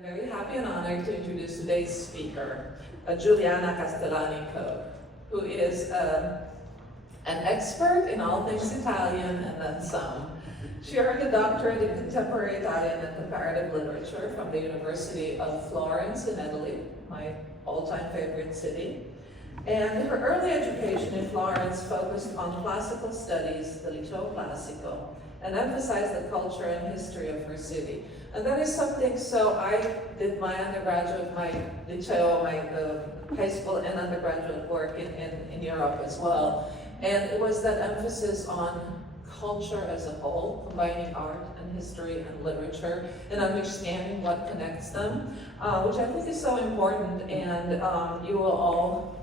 Very happy and honored to introduce today's speaker, Giuliana Castellani-Coe, who is an expert in all things Italian and then some. She earned a doctorate in contemporary Italian and comparative literature from the University of Florence in Italy, my all-time favorite city. And her early education in Florence focused on classical studies, the Liceo Classico, and emphasized the culture and history of her city. And that is something, so I did my undergraduate, my liceo, my high school and undergraduate work in Europe as well. And it was that emphasis on culture as a whole, combining art and history and literature, and understanding what connects them, which I think is so important, and you will all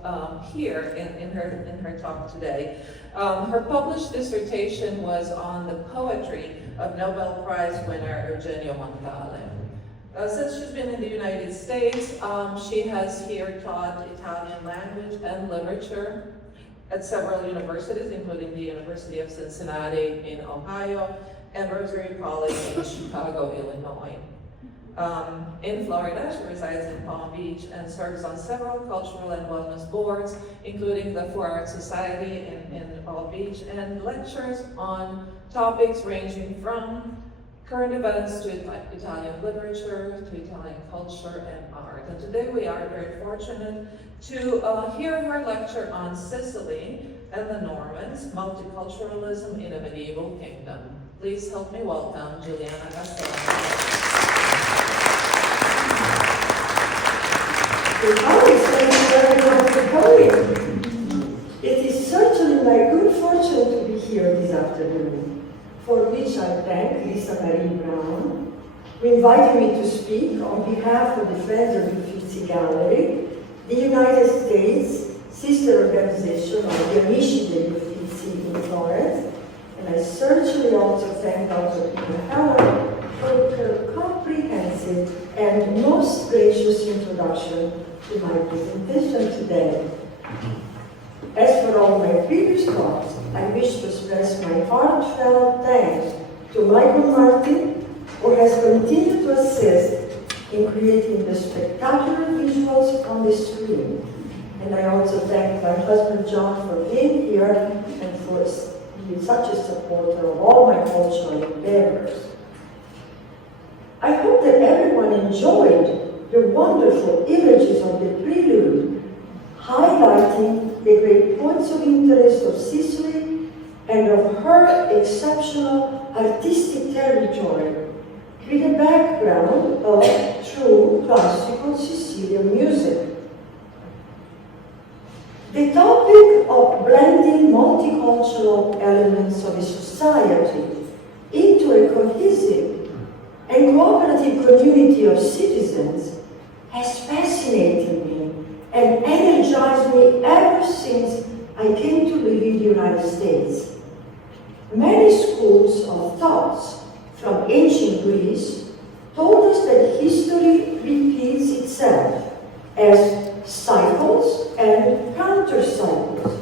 hear in her talk today. Her published dissertation was on the poetry of Nobel Prize winner Eugenio Montale. Since she's been in the United States, she has here taught Italian language and literature at several universities, including the University of Cincinnati in Ohio and Rosary College in Chicago, Illinois. In Florida, she resides in Palm Beach and serves on several cultural and wellness boards, including the Four Arts Society in Palm Beach, and lectures on topics ranging from current events to Italian literature, to Italian culture and art. And today we are very fortunate to hear her lecture on Sicily and the Normans, Multiculturalism in a Medieval Kingdom. Please help me welcome Giuliana Castellani. Thank you very much for coming. It is certainly my good fortune to be here this afternoon, for which I thank Lisa Marie Brown, who invited me to speak on behalf of the Friends of the Uffizi Gallery, the United States sister organization of the Amici degli Uffizi in Florence, and I certainly also thank Dr. Pina Howard for her comprehensive and most gracious introduction to my presentation today. As for all my previous talks, I wish to express my heartfelt thanks to Michael Martin, who has continued to assist in creating the spectacular visuals on the screen. And I also thank my husband John for being here and for being such a supporter of all my cultural endeavors. I hope that everyone enjoyed the wonderful images of the prelude, highlighting the great points of interest of Sicily and of her exceptional artistic territory, with a background of true classical Sicilian music. The topic of blending multicultural elements of a society into a cohesive and cooperative community of citizens has fascinated me and energized me ever since I came to live in the United States. Many schools of thoughts from ancient Greece told us that history repeats itself as cycles and counter-cycles.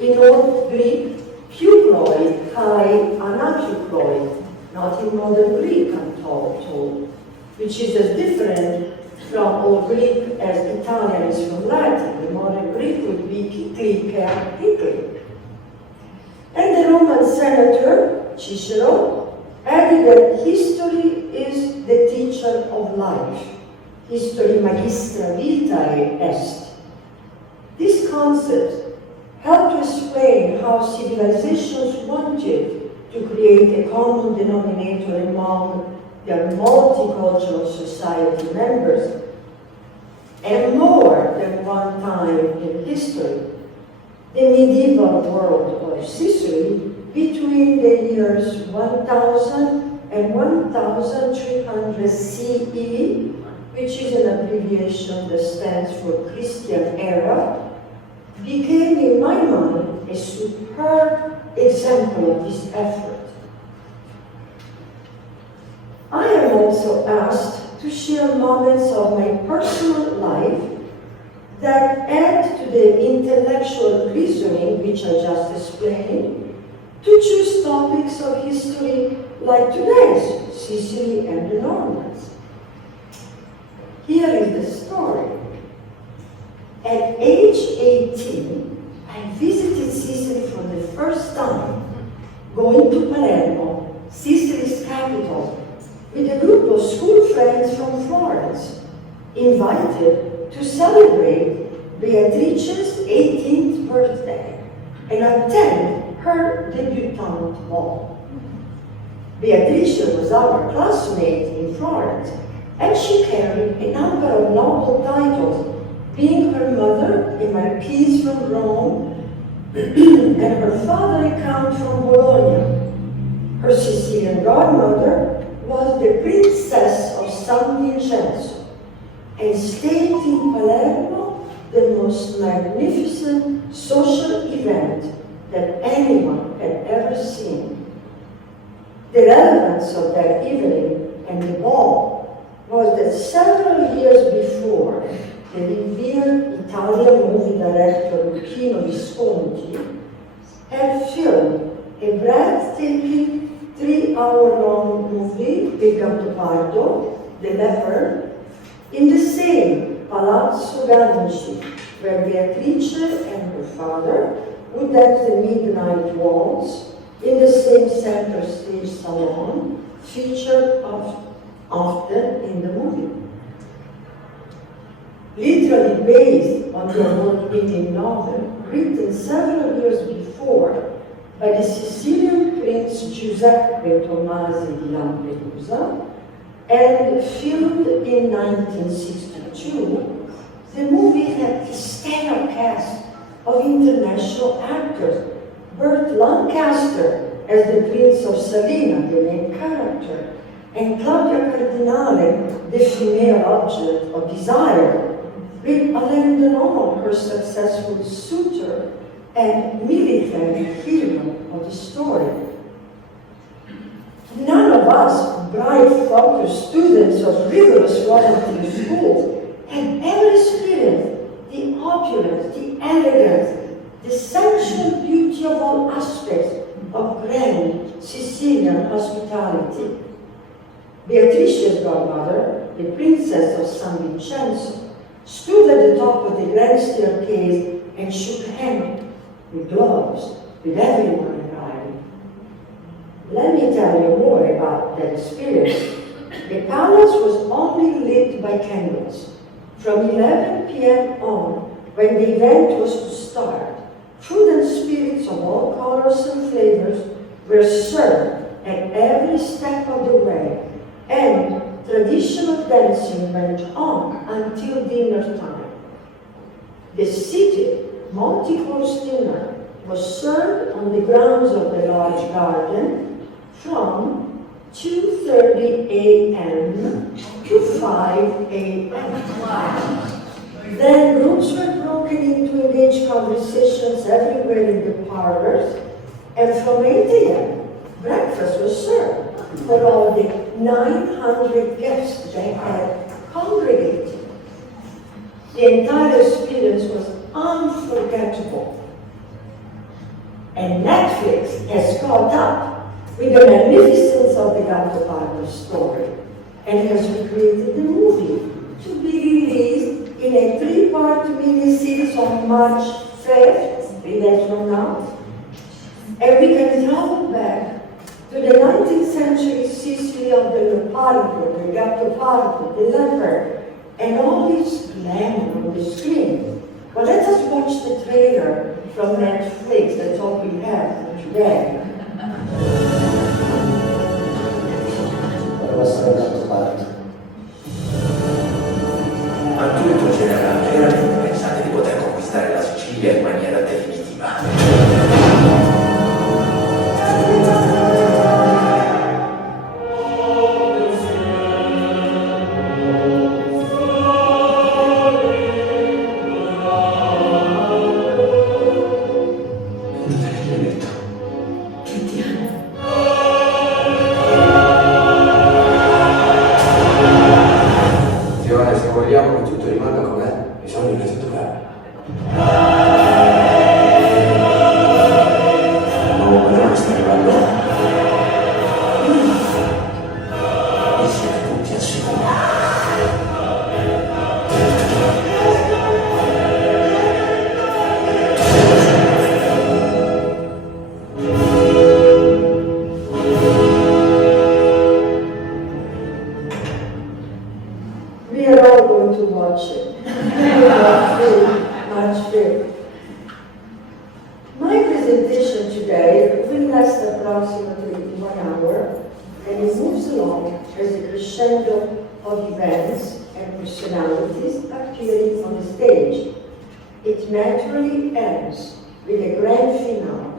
In Old Greek, pukroi, kai, anapukroi, not in modern Greek, I'm told, which is as different from Old Greek as Italian is from Latin. The modern Greek would be kiklik and kiklik. And the Roman senator, Cicero, added that history is the teacher of life. History magistra vitae est. This concept helped to explain how civilizations wanted to create a common denominator among their multicultural society members. And more than one time in history, the medieval world of Sicily, between the years 1000 and 1300 CE, which is an abbreviation that stands for Christian era, became in my mind a superb example of this effort. I am also asked to share moments of my personal life that add to the intellectual reasoning which I just explained, to choose topics of history like today's, Sicily and the Normans. Here is the story. At age 18, I visited Sicily for the first time, going to Palermo, Sicily's capital, with a group of school friends from Florence, invited to celebrate Beatrice's 18th birthday and attend her debutante ball. Beatrice was our classmate in Florence, and she carried a number of noble titles, being her mother a marquise from Rome and her father a count from Bologna. Her Sicilian godmother was the Princess of San Vincenzo and stayed in Palermo, the most magnificent social event that anyone had ever seen. The relevance of that evening and the ball was that several years before, the revered Italian movie director Luchino Visconti had filmed a breathtaking 3-hour-long movie with Gattopardo, the leopard, in the same Palazzo Ganci, where Beatrice and her father would dance the midnight waltz in the same center stage salon featured often in the movie. Literally based on the award-winning novel written several years before by the Sicilian Prince Giuseppe Tomasi di Lampedusa and filmed in 1962, the movie had a stellar cast of international actors. Burt Lancaster as the Prince of Salina, the main character, and Claudia Cardinale, the female object of desire, with Alain Delon, her successful suitor, and military hero of the story. None of us, bright, focused students of rigorous Florentine schools, had ever experienced the opulence, the elegance, the sensual beauty of all aspects of grand Sicilian hospitality. Beatrice's godmother, the Princess of San Vincenzo, stood at the top of the grand staircase and shook hands with gloves with everyone arriving. Let me tell you more about that experience. The palace was only lit by candles. From 11 p.m. on, when the event was to start, food and spirits of all colors and flavors were served at every step of the way, and traditional dancing went on until dinner time. The seated multi-course dinner was served on the grounds of the large garden from 2:30 a.m. to 5 a.m. Then groups were broken into engaged conversations everywhere in the parlors, and from 8 a.m. breakfast was served for all the 900 guests that had congregated. The entire experience was unforgettable. And Netflix has caught up with the magnificence of the Gattopardo story and has recreated the movie to be released in a 3-part miniseries on March 5th, 3 days from now. And we can travel back to the 19th century Sicily of the Leopardo, the Gattopardo, the leopard, and all its glamour on the screen. But let us watch the trailer from Netflix, that's all we have for today. Ma tu e il tuo generale veramente pensate di poter conquistare la Sicilia in maniera definitiva? of events and personalities appearing on the stage. It naturally ends with a grand finale,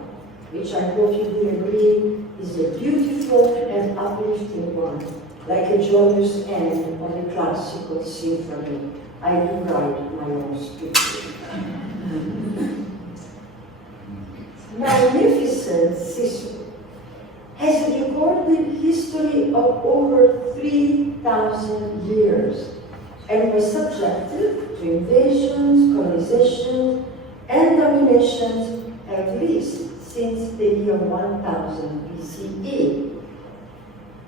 which I hope you will agree is a beautiful and uplifting one, like a joyous end of a classical symphony. I do write my own scripture. Magnificent Sicily has a recorded history of over 3,000 years and was subjected to invasions, colonizations, and dominations at least since the year 1000 BCE.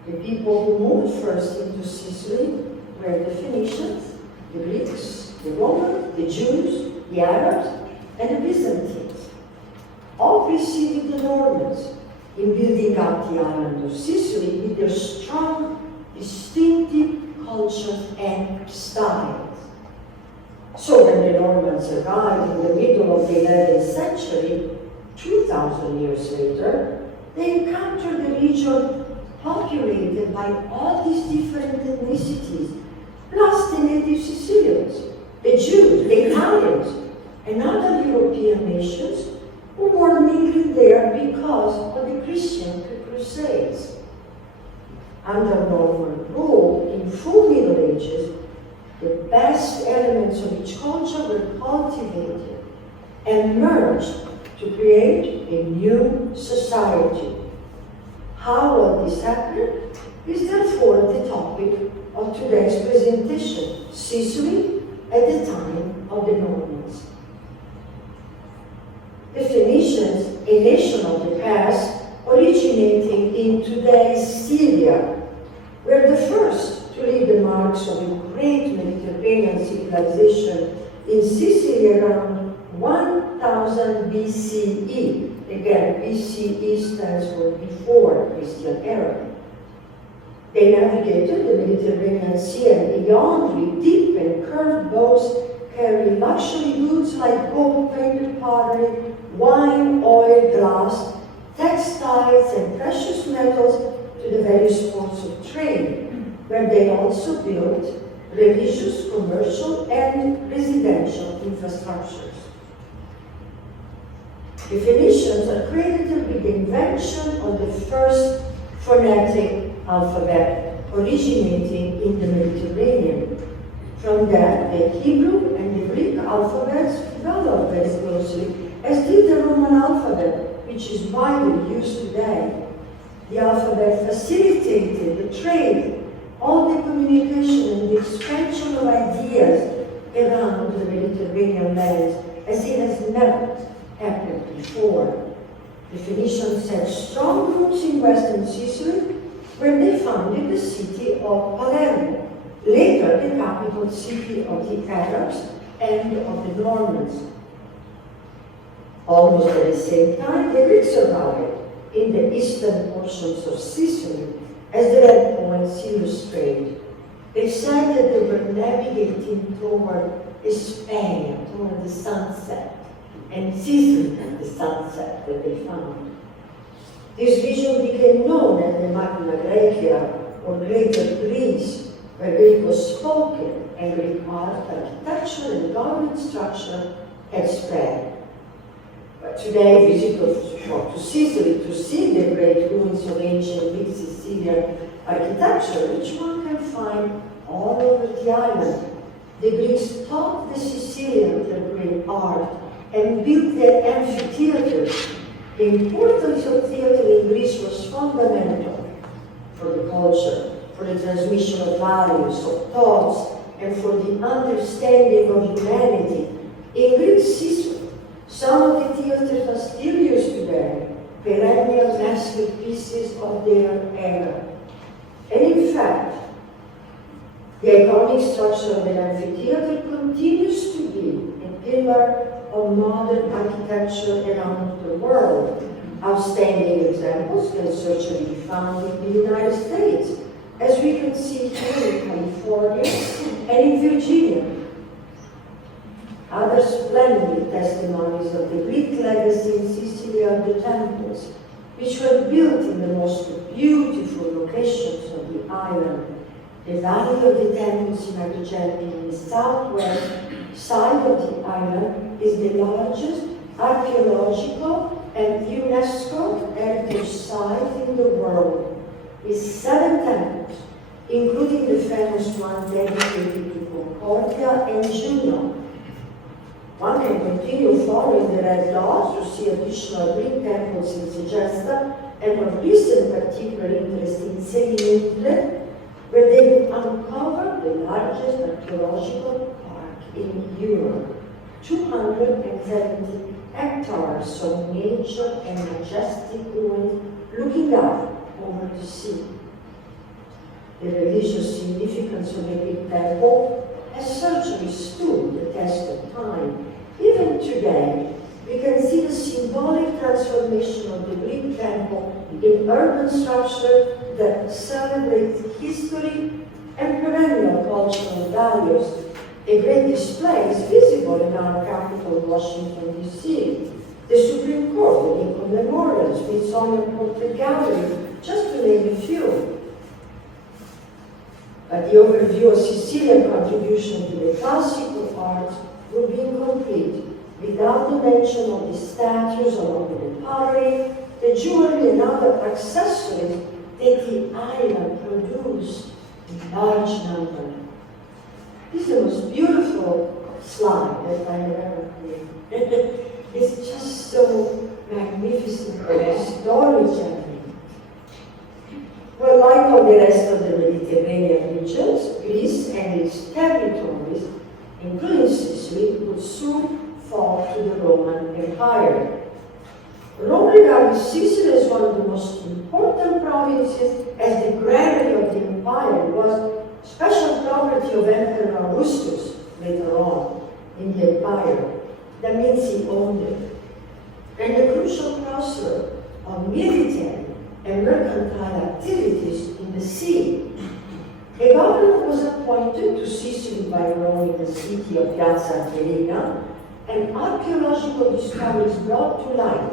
The people who moved first into Sicily were the Phoenicians, the Greeks, the Romans, the Jews, the Arabs, and the Byzantines. All preceded the Normans in building up the island of Sicily with their strong, distinctive cultures and styles. So when the Normans arrived in the middle of the 11th century, 2,000 years later, they encountered a region populated by all these different ethnicities, plus the native Sicilians, the Jews, the Italians, and other European nations who were mingling there because of the Christian Crusades. Under Norman rule, in full Middle Ages, the best elements of each culture were cultivated and merged to create a new society. How will this happen is therefore the topic of today's presentation, Sicily at the time of the Normans. The Phoenicians, a nation of the past, originating in today's Syria, were the first to leave the marks of a great Mediterranean civilization in Sicily around 1000 BCE. Again, BCE stands for before Christian era. They navigated the Mediterranean Sea and beyond with deep and curved boats carrying luxury goods like gold, paper, pottery, wine, oil, glass, textiles, and precious metals to the various ports of trade, where they also built religious, commercial, and residential infrastructures. The Phoenicians are credited with the invention of the first phonetic alphabet originating in the Mediterranean. From that, the Hebrew and the Greek alphabets developed very closely, as did the Roman alphabet, which is widely used today. The alphabet facilitated the trade, all the communication and the expansion of ideas around the Mediterranean lands, as it has never happened before. The Phoenicians had strong roots in western Sicily, where they founded the city of Palermo, later the capital city of the Arabs and of the Normans. Almost at the same time, the Greeks arrived in the eastern portions of Sicily, as the red points illustrate. They said that they were navigating toward Spain, toward the sunset, and Sicily and the sunset that they found. This region became known as the Magna Graecia, or Greater Greece, where Greek was spoken and Greek art, architecture, and government structure had spread. But today, visitors flock to Sicily to see the great ruins of ancient Greek Sicilian architecture, which one can find all over the island. The Greeks taught the Sicilians their great art and built their amphitheaters. The importance of theater in Greece was fundamental for the culture, for the transmission of values, of thoughts, and for the understanding of humanity. In Greek Sicily, some of the theaters are still used today, perennial masterpieces of their era. And in fact, the iconic structure of an amphitheater continues to be a pillar of modern architecture around the world. Outstanding examples can certainly be found in the United States, as we can see here in California and in Virginia. Other splendid testimonies of the Greek legacy in Sicily are the temples, which were built in the most beautiful locations of the island. The Valley of the Temples in Agrigent, in the southwest side of the island, is the largest archaeological and UNESCO heritage site in the world, with 7 temples, including the famous one dedicated to Concordia and Juno. One can continue following the red dots to see additional Greek temples in Segesta, and of recent particular interest in Selinunt, where they uncovered the largest archaeological park in Europe, 270 hectares of nature and majestic ruins looking out over the sea. The religious significance of the Greek temple has certainly stood the test of time. Even today, we can see the symbolic transformation of the Greek temple in urban structure that celebrates history and perennial cultural values. A great display is visible in our capital, Washington, D.C. The Supreme Court, the Lincoln Memorial, Smithsonian Portrait Gallery, just to name a few. But the overview of Sicilian contribution to the classical arts would be incomplete without the mention of the statues along with the pottery, the jewelry and other accessories that the island produced in large number. This is the most beautiful slide that I have ever created. It's just so magnificent for storytelling. Well, like all the rest of the Mediterranean regions, Greece and its territories, including Sicily, would soon fall to the Roman Empire. Rome regarded Sicily as one of the most important provinces, as the granary of the empire. It was special property of Emperor Augustus later on in the empire. That means he owned it. And a crucial crossroad of military and mercantile activities in the sea. A governor was appointed to Sicily by Rome in the city of Piazza Armerina, and archaeological discoveries brought to light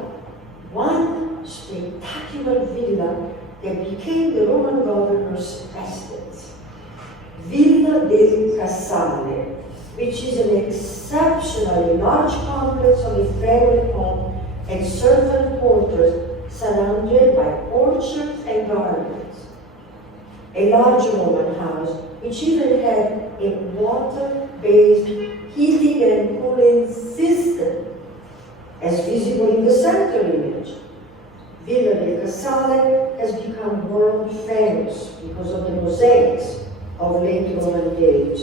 one spectacular villa that became the Roman governor's residence. Villa del Casale, which is an exceptionally large complex of a family home and servant quarters surrounded by orchards and gardens. A large Roman house, which even had a water-based heating and cooling system, as visible in the center image. Villa del Casale has become world famous because of the mosaics of late Roman age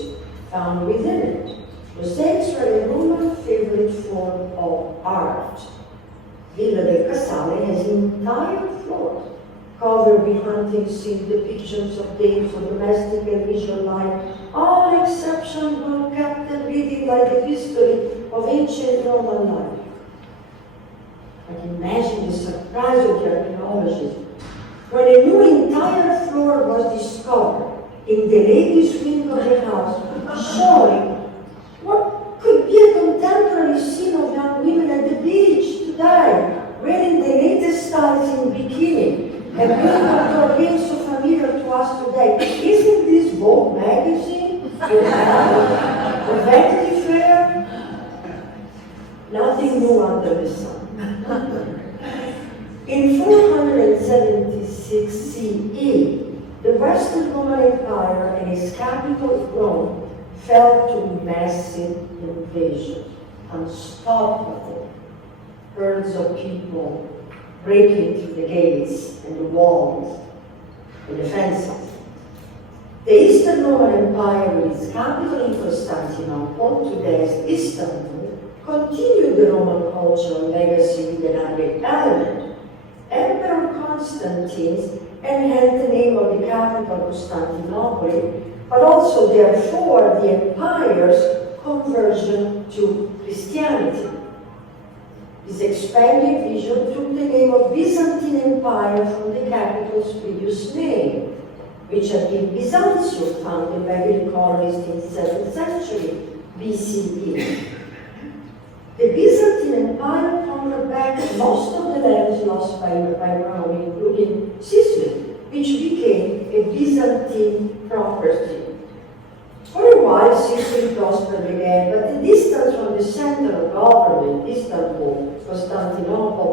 found within it. Mosaics were a Roman favorite form of art. Villa del Casale has entire floors covered with hunting scene depictions of days of domestic and leisure life, all exceptional kept and reading like the history of ancient Roman life. But imagine the surprise of the archaeologists when a new entire floor was discovered in the ladies' wing of the house, showing what could be a contemporary scene of young women at the beach today, wearing the latest styles in bikini, and being so familiar to us today. Isn't this Vogue magazine? The Vanity Fair? Nothing new under the sun. In 476 CE, the Western Roman Empire and its capital, Rome, fell to massive invasion, unstoppable herds of people breaking through the gates and the walls, the defenses. The Eastern Roman Empire, with its capital in Constantinople, today as Istanbul, continued the Roman cultural legacy with another element. Emperor Constantine enhanced the name of the capital, Constantinople, but also, therefore, the empire's conversion to Christianity. This expanding vision took the name of Byzantine Empire from the capital's previous name, which had been Byzantium, founded by Greek colonists in the 7th century BCE. The Byzantine Empire conquered back most of the lands lost by Rome, including Sicily, which became a Byzantine property. For a while, Sicily prospered again, but the distance from the center of government, Istanbul, Constantinople,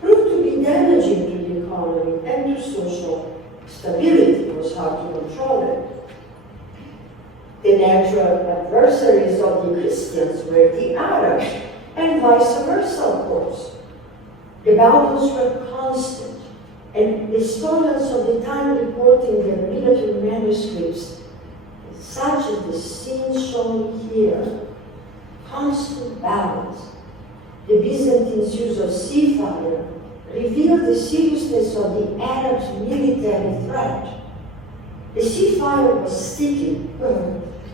proved to be damaging to the economy and to social stability. It was hard to control it. The natural adversaries of the Christians were the Arabs, and vice versa, of course. The battles were constant, and the historians of the time reporting their military manuscripts, such as the scene shown here, constant battles. The Byzantines' use of sea fire revealed the seriousness of the Arabs' military threat. The sea fire was sticky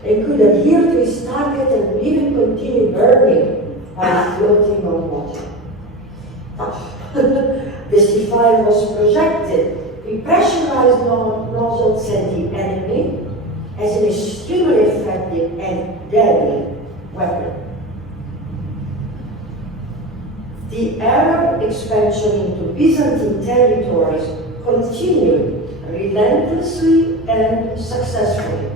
and could adhere to its target and would even continue burning while floating on water. The sea fire was projected with pressurized nozzles at the enemy as an extremely effective and deadly weapon. The Arab expansion into Byzantine territories continued relentlessly and successfully.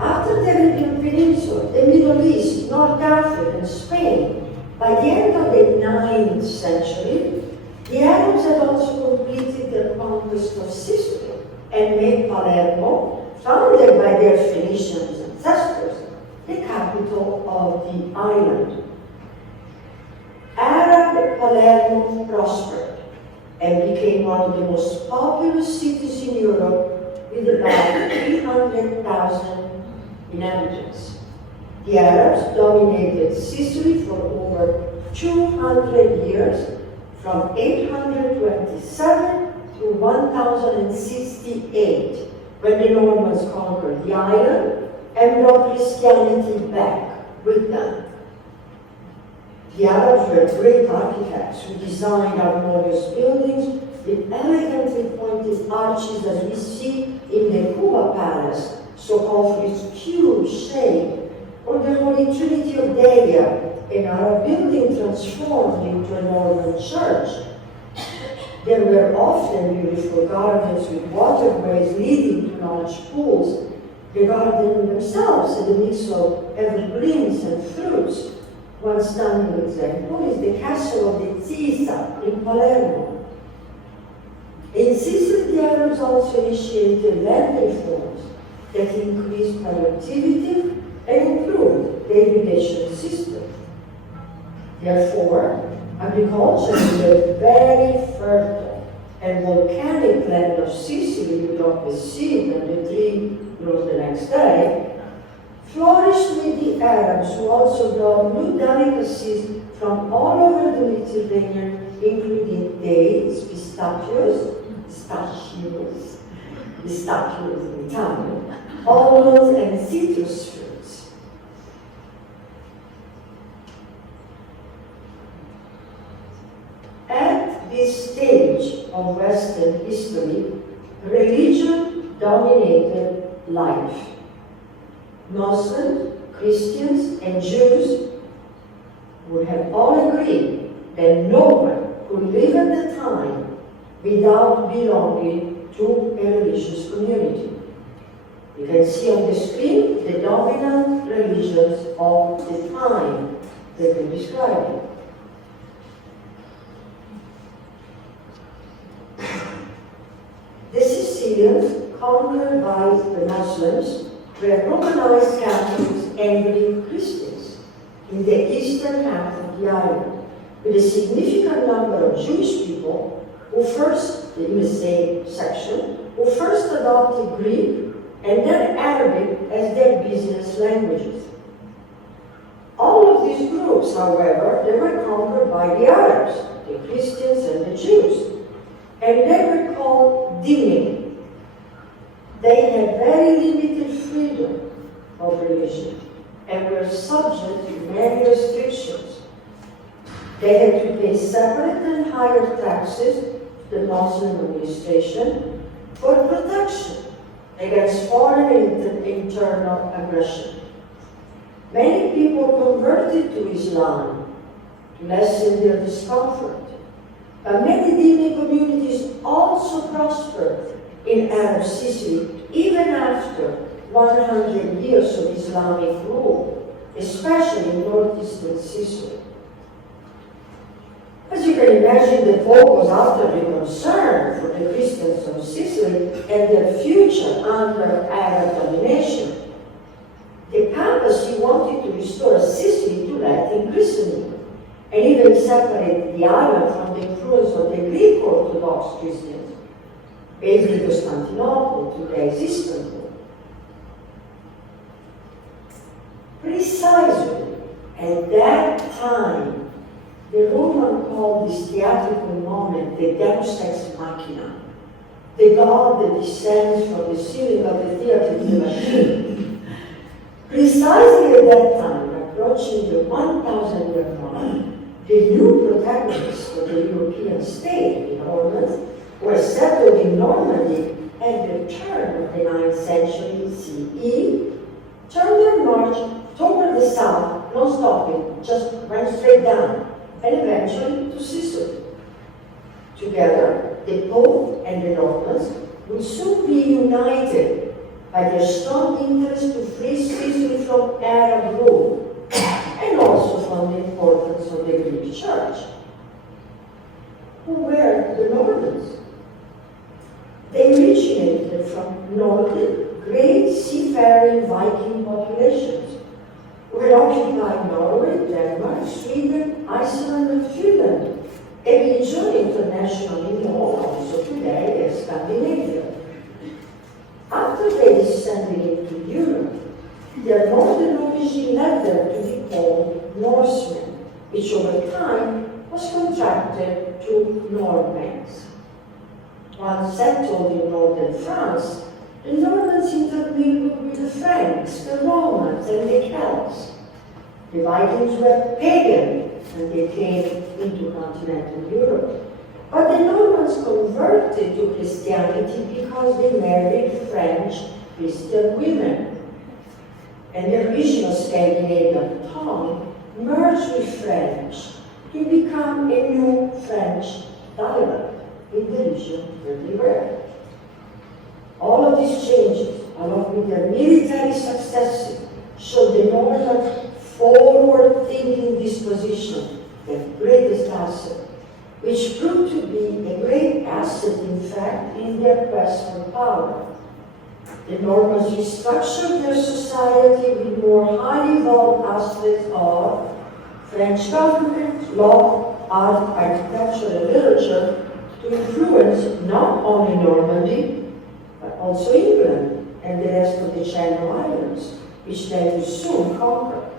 After the Arabian Peninsula, the Middle East, North Africa, and Spain, by the end of the 9th century, the Arabs had also completed their conquest of Sicily and made Palermo, founded by their Phoenician ancestors, the capital of the island. Arab Palermo prospered and became one of the most populous cities in Europe with about 300,000 inhabitants. The Arabs dominated Sicily for over 200 years, from 827 to 1068, when the Normans conquered the island and brought Christianity back with them. The Arabs were great architects who designed harmonious buildings with elegantly pointed arches, as we see in the Cuba Palace, so-called for its huge shape, or the Holy Trinity of Delia, an Arab building transformed into a Norman church. There were often beautiful gardens with waterways leading to large pools. The gardens themselves had a mix of evergreens and fruits. One stunning example is the castle of the Tisa in Palermo. In Sicily, the Arabs also initiated land reforms that increased productivity and improved the irrigation system. Therefore, agriculture in the very fertile and volcanic land of Sicily, you drop a seed and the tree grows the next day, flourished with the Arabs, who also brought new delicacies from all over the Mediterranean, including dates, pistachios in Italian, almonds, and citrus fruits. At this stage of Western history, religion dominated life. Muslims, Christians, and Jews would have all agreed that no one could live at the time without belonging to a religious community. You can see on the screen the dominant religions of the time that we're describing. The Sicilians, conquered by the Muslims, were Romanized Catholics and Greek Christians in the eastern half of the island, with a significant number of Jewish people who first, in the same section, who first adopted Greek and then Arabic as their business languages. All of these groups, however, they were conquered by the Arabs, the Christians and the Jews, and they were called dhimmi. They had very limited freedom of religion and were subject to many restrictions. They had to pay separate and higher taxes to the Muslim administration for protection against foreign internal aggression. Many people converted to Islam to lessen their discomfort, but many dhimmi communities also prospered in Arab Sicily, even after 100 years of Islamic rule, especially in northeastern Sicily. As you can imagine, the Pope was utterly concerned for the Christians of Sicily and their future under Arab domination. The papacy wanted to restore Sicily to Latin Christendom, and even separate the island from the influence of the Greek Orthodox Christians, basically Constantinople, today's Istanbul. Precisely at that time, the Roman called this theatrical moment the Deus Ex Machina, the god that descends from the ceiling of the theater to the machine. Precisely at that time, approaching the 1,000-year mark, the new protagonists of the European state, the Normans, were settled in Normandy at the turn of the 9th century CE, turned their march toward the south, no stopping, just went straight down, and eventually to Sicily. Together, the Pope and the Normans would soon be united by their strong interest to free Sicily from Arab rule, and also from the importance of the Greek Church. Who were the Normans? They originated from Nordic, great seafaring Viking populations who had occupied Norway, Denmark, Sweden, Iceland, and Finland, a region internationally known also today as Scandinavia. After they descended into Europe, their northern origin led them to be called Norsemen, which over time was contracted to Normans. Once settled in northern France, the Normans intermingled with the Franks, the Romans, and the Celts. The Vikings were pagan, and they came into continental Europe. But the Normans converted to Christianity because they married French Christian women. And the original Scandinavian tongue merged with French to become a new French dialect in the region where they were. All of these changes, along with their military successes, showed the Norman forward-thinking disposition, their greatest asset, which proved to be a great asset, in fact, in their quest for power. The Normans restructured their society with more highly evolved aspects of French government, law, art, architecture, and literature to influence not only Normandy, but also England and the rest of the Channel Islands, which they would soon conquer.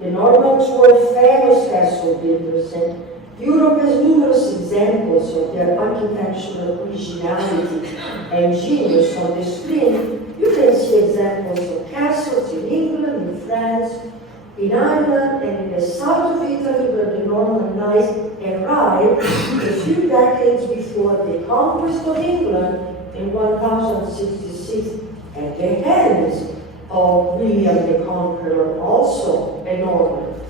The Normans were famous castle builders, and Europe has numerous examples of their architectural originality and genius on the screen. You can see examples of castles in England, in France, in Ireland, and in the south of Italy, where the Norman knights arrived a few decades before the conquest of England in 1066 at the hands of William the Conqueror, also a Norman.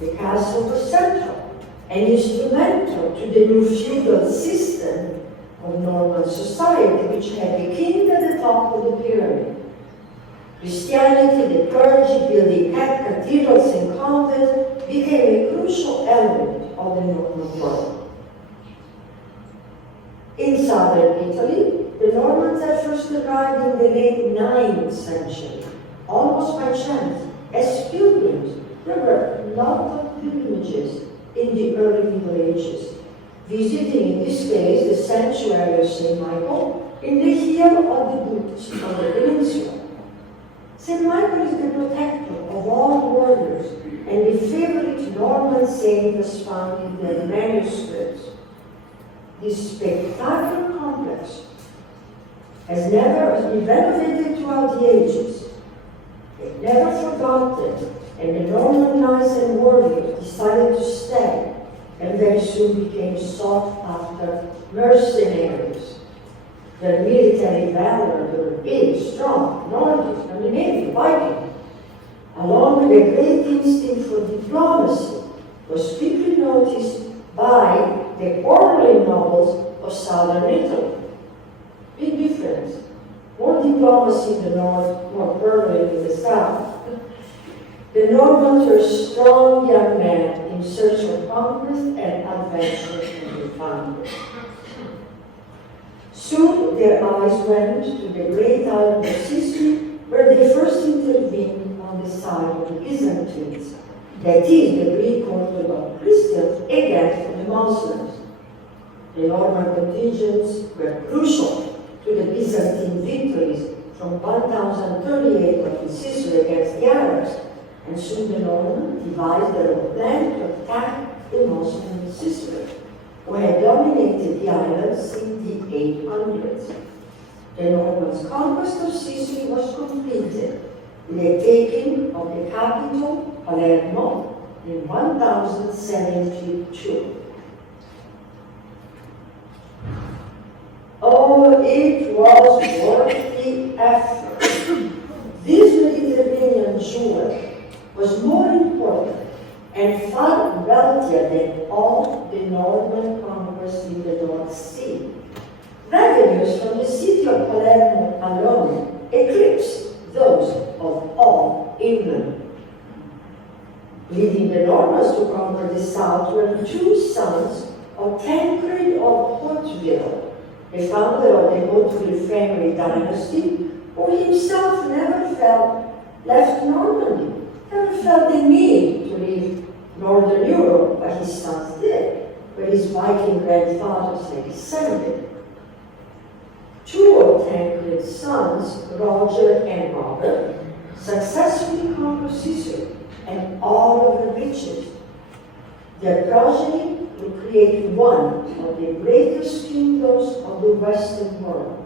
The castle was central and instrumental to the new feudal system of Norman society, which had the king at the top of the pyramid. Christianity, the clergy building cathedrals and convents became a crucial element of the Norman world. In southern Italy, the Normans at first arrived in the late 9th century, almost by chance, as pilgrims. There were lots of pilgrimages in the early Middle Ages, visiting in this case the sanctuary of St. Michael in the hill of the Boots on the peninsula. St. Michael is the protector of all warriors and the favorite Norman saint was found in their manuscripts. This spectacular complex has never been renovated throughout the ages. They've never forgotten, and the Norman knights and warriors decided to stay, and very soon became sought after mercenaries. Their military valor, they were big, strong, Nordic, Scandinavian, Viking, along with a great instinct for diplomacy, was quickly noticed by the orderly nobles of South southern Italy. Big difference. More diplomacy in the north, more permanent in the south. The Normans were strong young men in search of conquest and adventure and refinement. Soon their eyes went to the great island of Sicily, where they first intervened on the side of the Byzantines, that is, the Greek Orthodox Christians against the Muslims. The Norman contingents were crucial to the Byzantine victories from 1038 of Sicily against the Arabs, and soon the Normans devised their own plan to attack the Muslims in Sicily, who had dominated the island since the 800s. The Normans' conquest of Sicily was completed with the taking of the capital, Palermo, in 1072. Oh, it was worth the effort. This Mediterranean jewel was more important and far wealthier than all the Norman conquests in the North Sea. Revenues from the city of Palermo alone eclipsed those of all England. Leading the Normans to conquer the south were the two sons of Tancred of Hauteville, the founder of the Hauteville family dynasty, who himself never left Normandy, never felt the need to leave Northern Europe, but his sons did, where his Viking grandfathers had descended. Two of Tancred's sons, Roger and Robert, successfully conquered Sicily and all of the riches. Their progeny will create one of the greatest kingdoms of the Western world.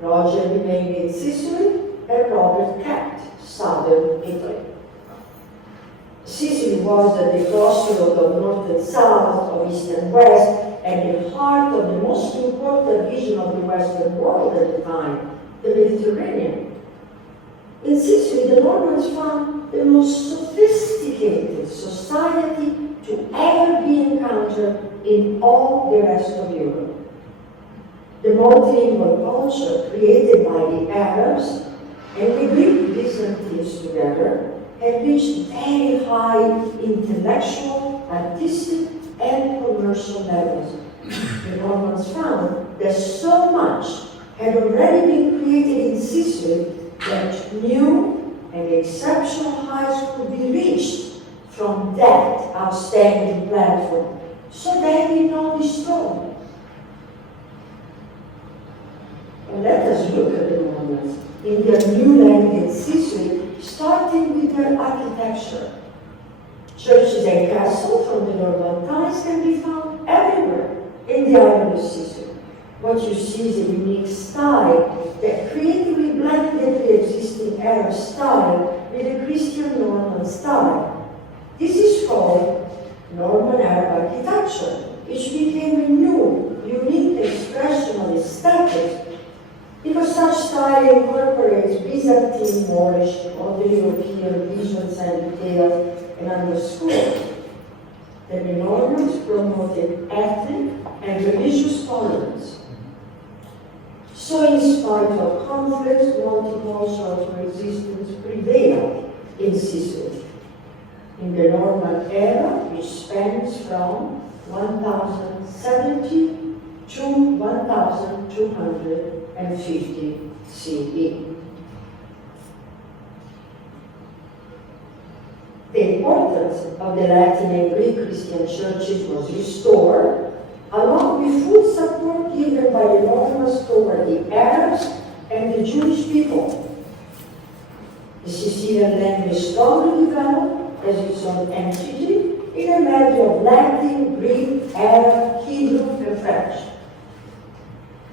Roger remained in Sicily, and Robert kept southern Italy. Sicily was at the crossroad of north and south, of east and west, and the heart of the most important region of the Western world at the time, the Mediterranean. In Sicily, the Normans found the most sophisticated society to ever be encountered in all the rest of Europe. The multilingual culture created by the Arabs and the Greek Byzantines together had reached very high intellectual, artistic, and commercial levels. The Normans found that so much had already been created in Sicily that new and exceptional heights could be reached from that outstanding platform, so they did not destroy. And let us look at the Normans in their new land in Sicily, starting with their architecture. Churches and castles from the Norman times can be found everywhere in the island of Sicily. What you see is a unique style that creatively blended the existing Arab style with the Christian Norman style. This is called Norman Arab architecture, which became a new, unique expression of aesthetics because such style incorporates Byzantine, Moorish, other European visions and details and underscores that the Normans promoted ethnic and religious tolerance. So in spite of conflicts, multicultural coexistence prevailed in Sicily. In the Norman era, which spans from 1070 to 1250 CE. The importance of the Latin and Greek Christian churches was restored, along with full support given by the Normans toward the Arabs and the Jewish people. The Sicilian language strongly developed as its own entity in a medley of Latin, Greek, Arab, Hebrew, and French.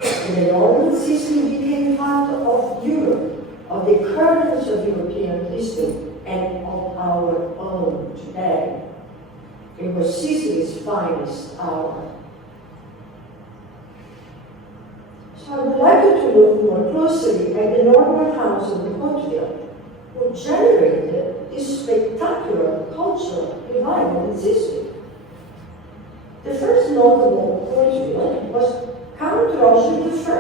In the Northern Sicily became part of Europe, of the currents of European history, and of our own today. It was Sicily's finest hour. So I would like you to look more closely at the Norman house of the Hauteville, who generated this spectacular cultural revival in Sicily. The first notable Hauteville was Roger I,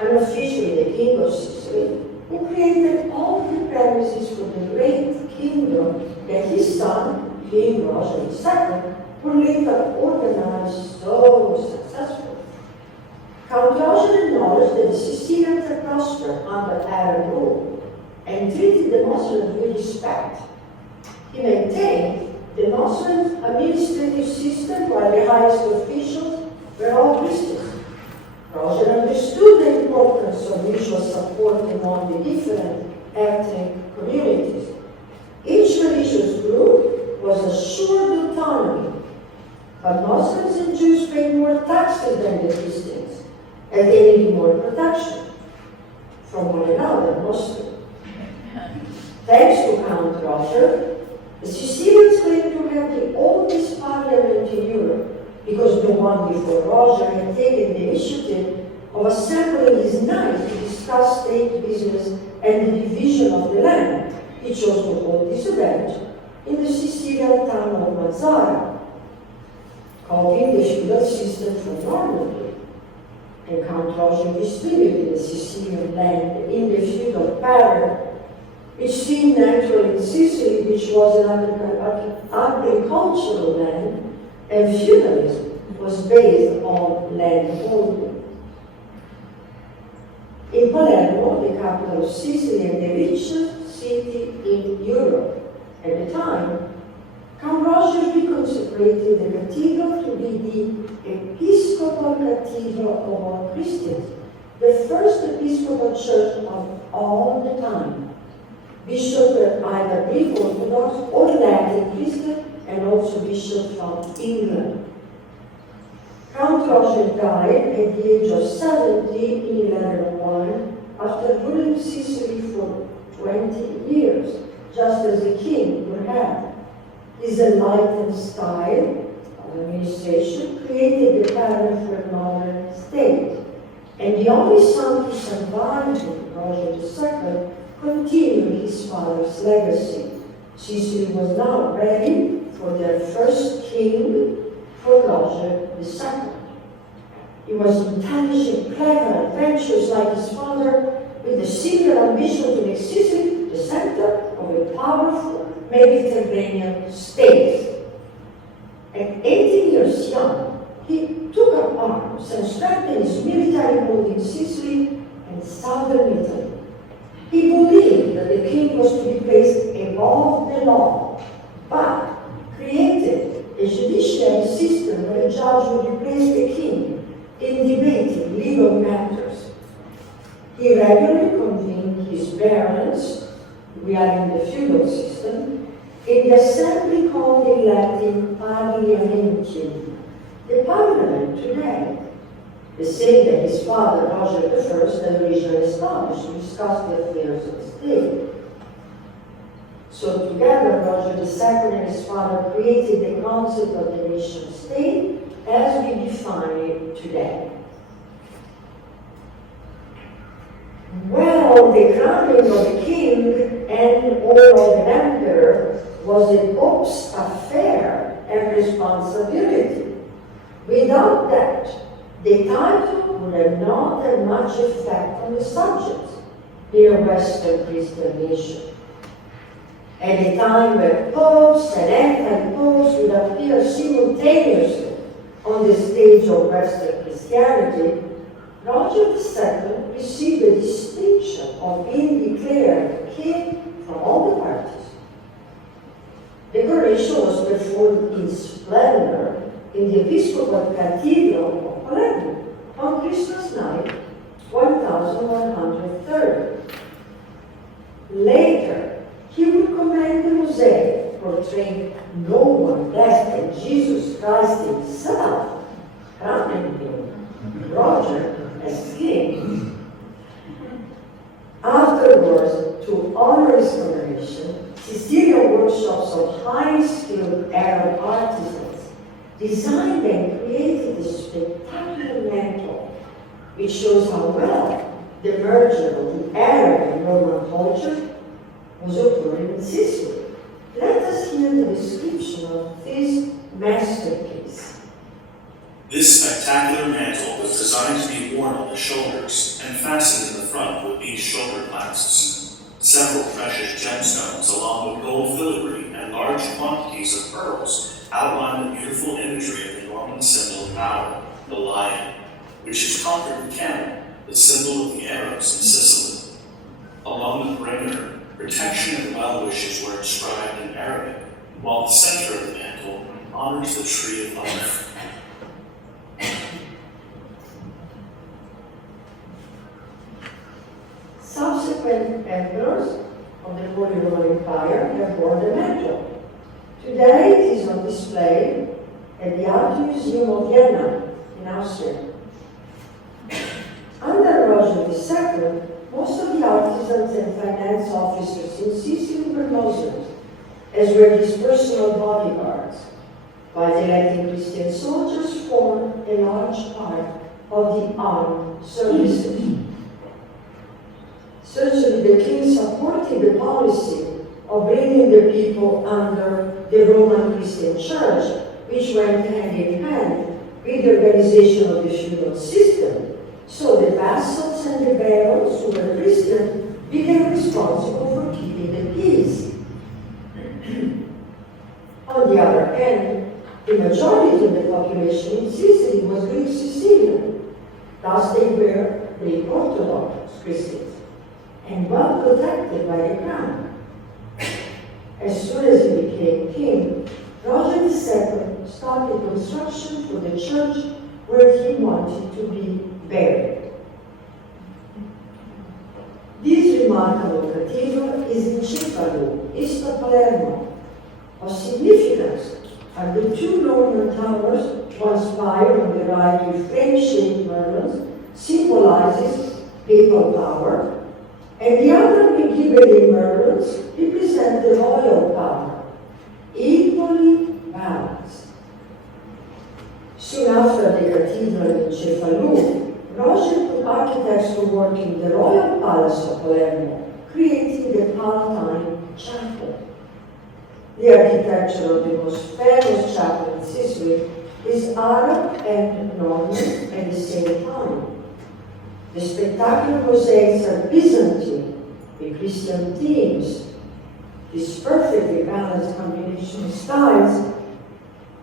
unofficially the king of Sicily, who created all the premises for the great kingdom that his son, King Roger II, would later organize so successfully. Count Roger acknowledged that the Sicilians had prospered under Arab rule and treated the Muslims with respect. He maintained the Muslim administrative system while the highest officials were all Christians. Roger understood the importance of mutual support among the different ethnic communities. Each religious group was assured autonomy, but Muslims and Jews paid more taxes than the Christians, and they needed more protection from one another, mostly. Thanks to Count Roger, the Sicilians claimed to have the oldest parliament in Europe because the one before Roger had taken the initiative of assembling his knights to discuss state business and the division of the land. He chose to hold this event in the Sicilian town of Mazzara, copying the feudal system from Normandy. And Count Roger distributed the Sicilian land in the feudal pattern, which seemed natural in Sicily, which was an agricultural land, and feudalism was based on land holding. In Palermo, the capital of Sicily and the richest city in Europe at the time, Count Roger reconsecrated the cathedral to be the Episcopal Cathedral of all Christians, the first Episcopal church of all the time. Bishops were either Greek Orthodox or Latin Christian, and also bishops from England. Count Roger died at the age of 70 in 1101 after ruling Sicily for 20 years, just as the king would have. His enlightened style of administration created the pattern for a modern state, and the only son to survive him, Roger II, continued his father's legacy. Sicily was now ready for their first king, for Roger II. He was intelligent, clever, adventurous like his father, with the secret ambition to make Sicily the center of a powerful Mediterranean state. At 18 years young, he took up arms and strengthened his military hold in Sicily and southern Italy. He believed that the king was to be placed above the law, but created a judiciary system where a judge would replace the king in debating legal matters. He regularly convened his barons, we are in the feudal system, in the assembly called in Latin Parlamentium, the parliament today, the same that his father, Roger I, had originally established to discuss the affairs of the state. So together, Roger II and his father created the concept of the nation state as we define it today. Well, the crowning of the king and or of an emperor was a Pope's affair and responsibility. Without that, the title would have not had much effect on the subject in a Western Christian nation. At a time where popes and anti-popes would appear simultaneously on the stage of Western Christianity, Roger II received the distinction of being declared king from all the parties. The coronation was performed in splendor in the Episcopal Cathedral of Palermo on Christmas night, 1130. Later, he would command the mosaic portraying no one less than Jesus Christ himself, crowning him, Roger, as king. Afterwards, to honor his coronation, Sicilian workshops of highly skilled Arab artisans designed and created a spectacular mantle, which shows how well the merger of the Arab and Roman culture was occurring in Sicily. Let us hear the description of this masterpiece. This spectacular mantle was designed to be worn on the shoulders and fastened in the front with these shoulder clasps. Several precious gemstones, along with gold filigree and large quantities of pearls, outline the beautiful imagery of the Norman symbol of power, the lion, which has conquered the camel, the symbol of the Arabs in Sicily. Along the perimeter, protection and well-wishes were inscribed in Arabic, while the center of the mantle honors the tree of life. Subsequent emperors of the Holy Roman Empire have worn the mantle. Today it is on display at the Art Museum of Vienna in Austria. Under Roger II, most of the artisans and finance officers in Sicily were Muslims, as were his personal bodyguards, while the Latin Christian soldiers formed a large part of the armed services. Certainly the king supported the policy of bringing the people under the Roman Christian Church, which went hand in hand with the organization of the feudal system. So the vassals and the barons who were Christian became responsible for keeping the peace. On the other hand, the majority of the population in Sicily was Greek Sicilian. Thus they were Greek Orthodox Christians and well protected by the crown. As soon as he became king, Roger II started construction for the church where he wanted to be buried. This remarkable cathedral is in Cefalù, east of Palermo. Of significance are the two Norman towers, one spire on the right with frame-shaped merlons, symbolizes papal power, and the other with Ghibelline merlons represent the royal power, equally balanced. Soon after the cathedral in Cefalù, Roger put architects to work in the royal palace of Palermo, creating the Palatine Chapel. The architecture of the most famous chapel in Sicily is Arab and Norman at the same time. The spectacular mosaics are Byzantine, with Christian themes. This perfectly balanced combination of styles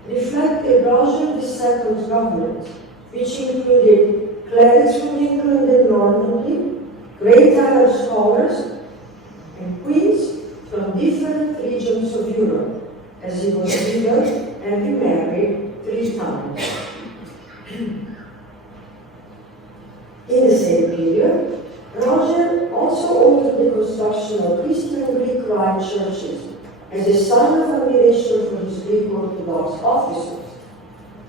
reflected Roger II's government, which included clerics from England and Normandy, great Arab scholars, and queens from different regions of Europe, as he was widowed and remarried 3 times. In the same period, Roger also ordered the construction of Christian Greek Rite churches as a sign of admiration for his Greek Orthodox officers.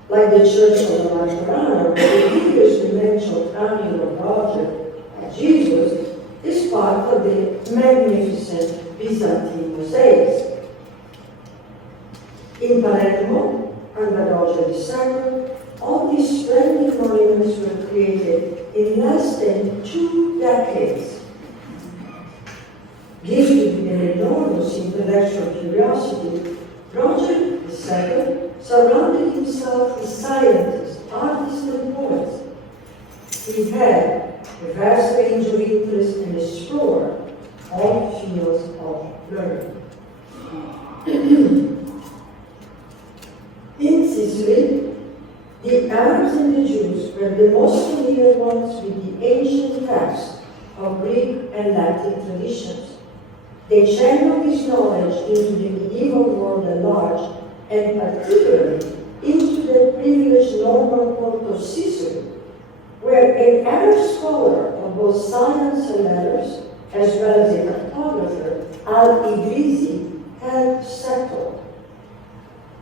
Like the Church of the Lateran, where the previously mentioned crowning of Roger as Jesus is part of the magnificent Byzantine mosaics. In Palermo, under Roger II, all these splendid monuments were created in less than 2 decades. Gifted with an enormous intellectual curiosity, Roger II surrounded himself with scientists, artists, and poets. He had a vast range of interests and explored all fields of learning. In Sicily, the Arabs and the Jews were the most familiar ones with the ancient texts of Greek and Latin traditions. They channeled this knowledge into the medieval world at large, and particularly into the privileged Norman court of Sicily, where an Arab scholar of both science and letters, as well as a cartographer, Al-Idrisi, had settled.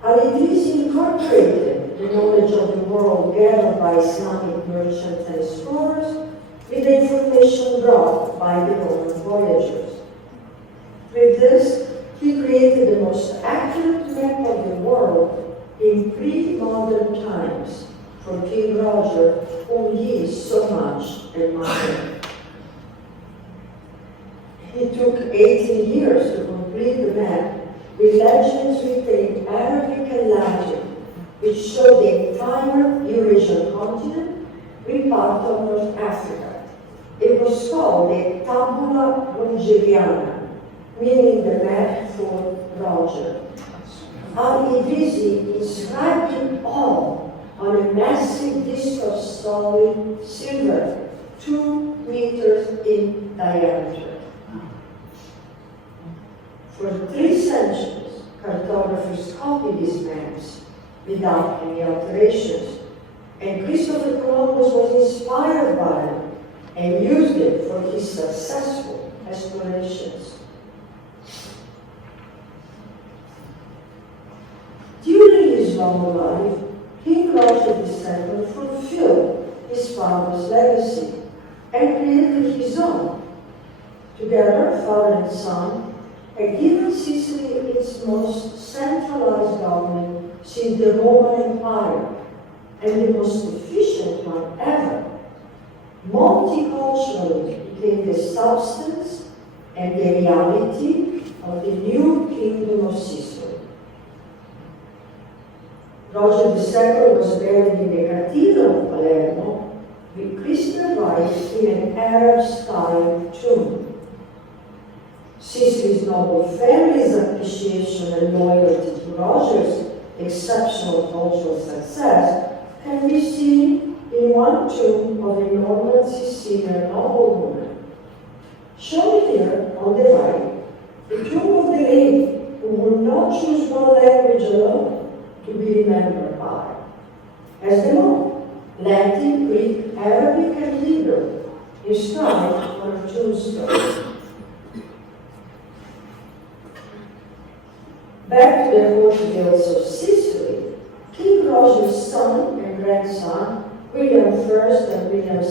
Al-Idrisi incorporated the knowledge of the world gathered by Islamic merchants and explorers with the information brought by the Roman voyagers. With this, he created the most accurate map of the world in pre-modern times for King Roger, whom he so much admired. It took 18 years to complete the map with legends written in Arabic and Latin, which showed the entire Eurasian continent with part of North Africa. It was called the Tabula Rogeriana, meaning the map for Roger. Al-Idrisi inscribed it all on a massive disc of solid silver, 2 meters in diameter. For 3 centuries, cartographers copied these maps without any alterations, and Christopher Columbus was inspired by them and used it for his successful explorations. During his long life, King Roger II fulfilled his father's legacy and created his own. Together, father and son had given Sicily its most centralized government since the Roman Empire, and the most efficient one ever. Multiculturalism became the substance and the reality of the new Kingdom of Sicily. Roger II was buried in the Cathedral of Palermo with Christian rites in an Arab-style tomb. Sicily's noble family's appreciation and loyalty to Roger's exceptional cultural success can be seen in one tomb of a Norman Sicilian noblewoman. Shown here on the right, the tomb of the lady who would not choose one language alone to be remembered by, as the monk, Latin, Greek, Arabic, and Hebrew, inscribed on her tombstone. Back to the Portuguese of Sicily, King Roger's son and grandson, William I and William II,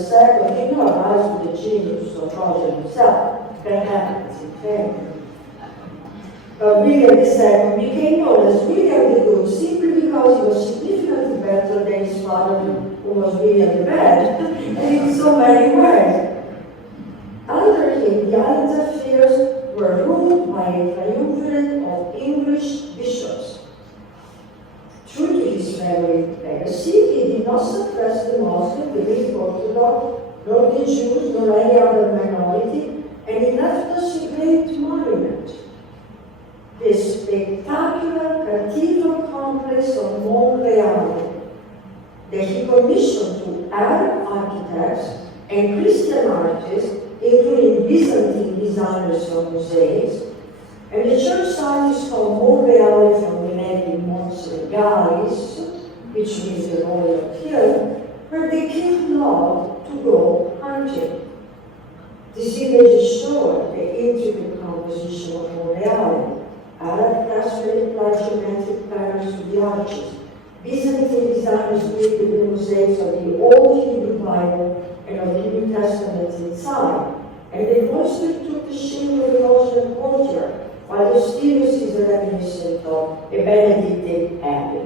did not rise to the genius of Roger himself. That happens in family. William II became known as William the Good simply because he was significantly better than his father, who was William the Bad, and in so many ways. Under him, the island's affairs were ruled by a triumvirate of English bishops. True to his family legacy, he did not suppress the Muslim, the Greek Orthodox, nor the Jews, nor any other minority, and he left us a great monument. This spectacular cathedral complex of Monreale that he commissioned to Arab architects and Christian artists, including Byzantine designers for mosaics, and the church site is called Monreale from the name Mons Regalis, which means the royal hill, where the king loved to go hunting. These images show the intricate composition of Monreale. Arab craftsmen applied geometric patterns to the arches. Byzantine designers created the mosaics of the Old Hebrew Bible and of the New Testament inside, and they mostly took the shape of the Muslim courtyard, while the stylus is reminiscent of a Benedictine abbey.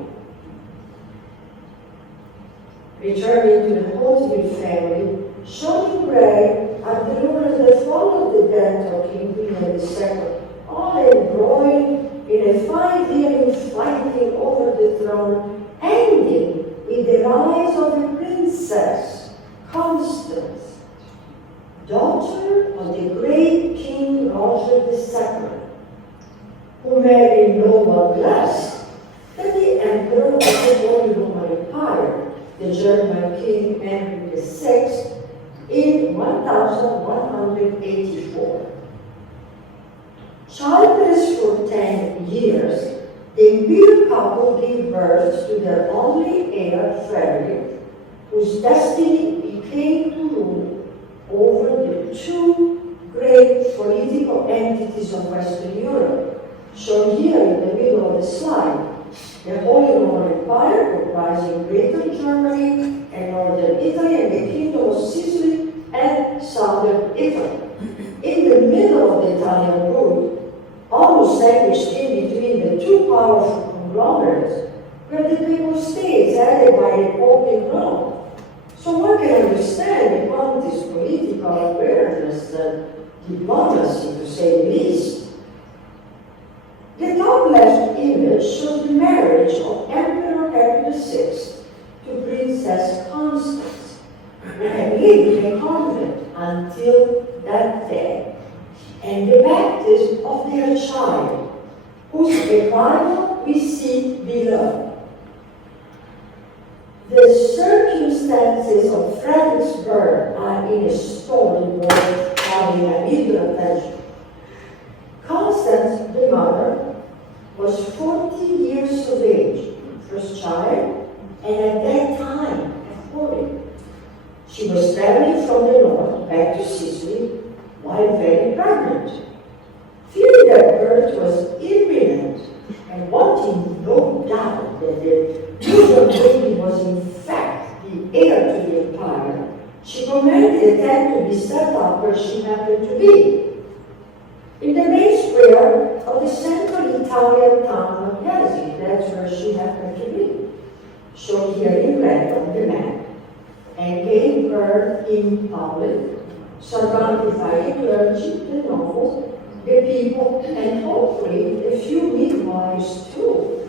Returning to the Hauteville family, shown in gray are the rulers that followed the death of King William II, all embroiled in a 5-year fighting over the throne, ending with the rise of a princess, Constance, daughter of the great King Roger II, who married no one less than the Emperor of the Holy Roman Empire, the German King Henry VI, in 1184. Childless for 10 years, the imperial couple gave birth to their only heir, Frederick, whose destiny became to rule over the 2 great political entities of Western Europe, shown here in the middle of the slide. The Holy Roman Empire, comprising Greater Germany and Northern Italy, and the Kingdom of Sicily and Southern Italy. In the middle of the Italian route, almost sandwiched in between the 2 powerful conglomerates, were the Papal States added by the Pope in Rome. So one can understand the country's political awareness and diplomacy, to say the least. The top left image shows the marriage of Emperor Henry lived in a convent until that day. And the baptism of their child, whose arrival we see below. The circumstances of Frederick's birth are in a story worth having a little attention. Constance, the mother, was 14 years of age, first child, and at that time, at 40. She was traveling from the north back to Sicily while very pregnant. Fearing that birth was imminent and wanting no doubt that the newborn baby was in fact the heir to the empire, she commanded a tent to be set up where she happened to be, in the main square of the central Italian town of Italy. That's where she happened to be, shown here in red on the map, and gave birth in public, surrounded by the clergy, the nobles, the people, and hopefully a few midwives too.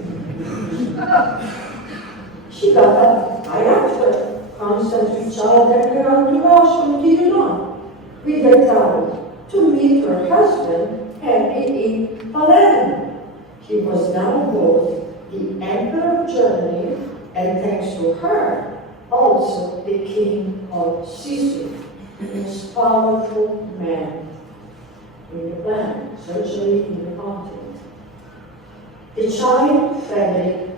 She got up right after. Constance with child and her entourage continued on with her travel to meet her husband, Henry, in Palermo. He was now both the Emperor of Germany and, thanks to her, also the King of Sicily, the most powerful man in the planet, certainly in the continent. The child, Frederick,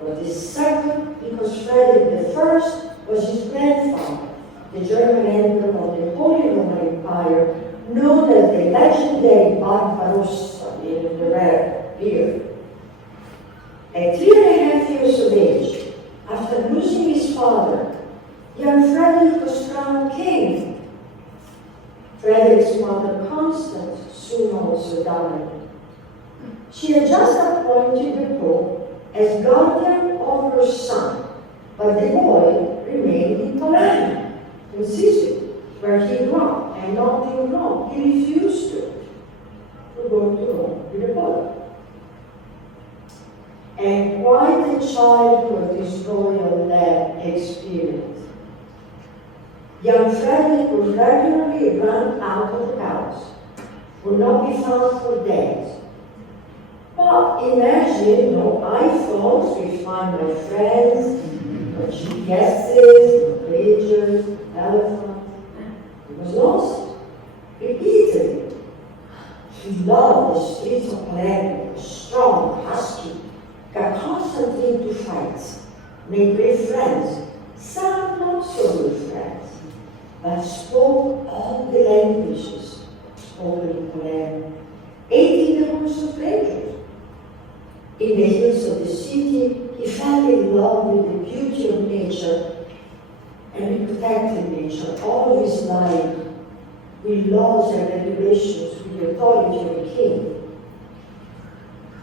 was the second because Frederick the First was his grandfather, the German emperor of the Holy Roman Empire, known as the legendary Barbarossa in the red beard. At 3.5 years of age, after losing his father, young Frederick was crowned king. Frederick's mother, Constance, soon also died. She had just appointed the Pope as guardian of her son, but the boy remained in Palermo, in Sicily, where he grew up, and not in Rome. He refused to go to Rome with the Pope. And quite a childhood this royal lad experienced. Young Frederick would regularly run out of the palace, would not be found for days. But imagine no iPhones, we find my friends, no GPSs, no pagers, telephones. He was lost repeatedly. He loved the streets of Palermo, strong, husky, got constantly into fights, made great friends, some not so good friends, but spoke all the languages spoken in Palermo, ate in the homes of strangers. In the hills of the city, he fell in love with the beauty of nature, and he protected nature all of his life with laws and regulations, with the authority of the king.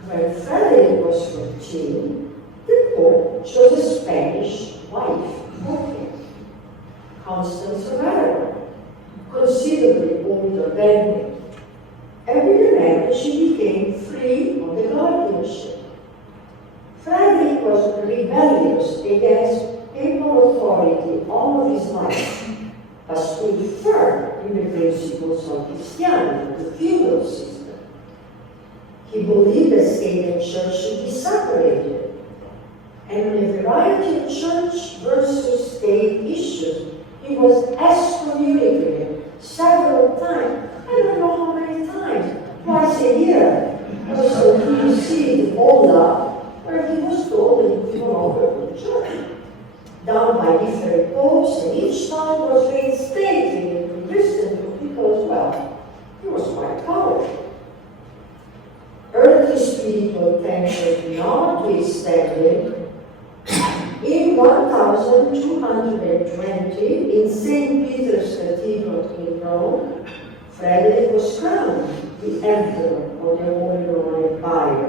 When Frederick was 14, the Pope chose a Spanish wife for him, Constance of Aragon, considerably older than him. And with the marriage, she became free of the guardianship. Frederick was rebellious against papal authority all of his life, but stood firm in the principles of Christianity, the feudal system. He believed that state and church should be separated, and on a variety of church versus state issues, he was excommunicated several times. I don't know how many times, twice a year. So he received Boca, where he was told that he was no longer in church, down by different popes, and each time was reinstated into Christendom because, well, he was quite powerful. Earthly spiritual tension notwithstanding, in 1220, in St. Peter's Cathedral in Rome, Frederick was crowned the Emperor of the Holy Roman Empire,